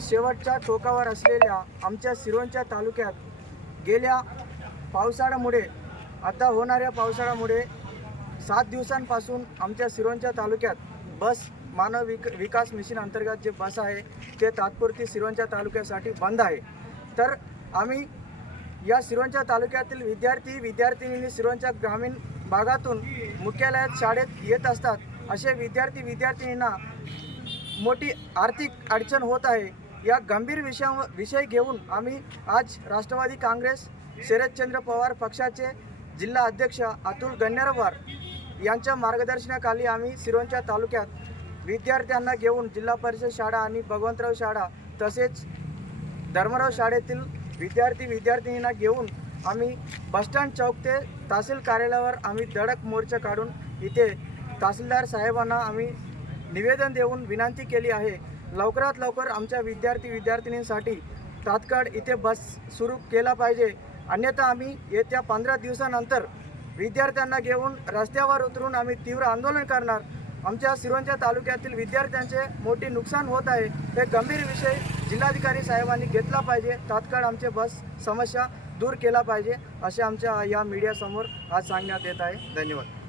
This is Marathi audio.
शेवटच्या टोकावर असलेल्या आमच्या सिरोंचा तालुक्यात गेल्या पावसाळ्यामुळे आता होणाऱ्या पावसाळ्यामुळे 7 दिवसांपासून आमच्या सिरोंचा तालुक्यात बस मानव विकास मिशन अंतर्गत जे बस आहे ते तात्पुरती सिरोंचा तालुक्यासाठी बंद आहे। तर आम्ही या सिरोंचा तालुक्यातील विद्यार्थिनींनी सिरोंचा ग्रामीण भागातून मुख्यालयात शाळेत येत असतात। असे विद्यार्थिनींना मोठी आर्थिक अडचण होत आहे। या गंभीर विषय घेऊन आम्ही आज राष्ट्रवादी काँग्रेस शरदचंद्र पवार पक्षाचे जिल्हा अध्यक्ष अतुल गन्नरवार यांच्या मार्गदर्शनाखाली आम्ही सिरोंचा तालुक्यात विद्यार्थ्यांना घेऊन जिल्हा परिषद शाळा आणि भगवंतराव शाळा तसेच धर्मराव शाळेतील विद्यार्थिनींना घेऊन आम्ही बसस्टँड चौक ते तहसील कार्यालयावर आम्ही धडक मोर्चा काढून इथे तहसीलदार साहेबांना आम्ही निवेदन देऊन विनंती केली आहे। लवकरात लवकर आमच्या विद्यार्थिनींसाठी तात्काळ इथे बस सुरू केला पाहिजे, अन्यथा आम्ही येत्या 15 दिवसानंतर विद्यार्थ्यांना घेऊन रस्त्यावर उतरून आम्ही तीव्र आंदोलन करणार। आमच्या सिरोंचा तालुक्यातील विद्यार्थ्यांचे मोठे नुकसान होत आहे। हे गंभीर विषय जिल्हाधिकारी साहेबांनी घेतला पाहिजे, तात्काळ आमचे बस समस्या दूर केला पाहिजे असे आमच्या या मीडियासमोर आज सांगण्यात येत आहे। धन्यवाद।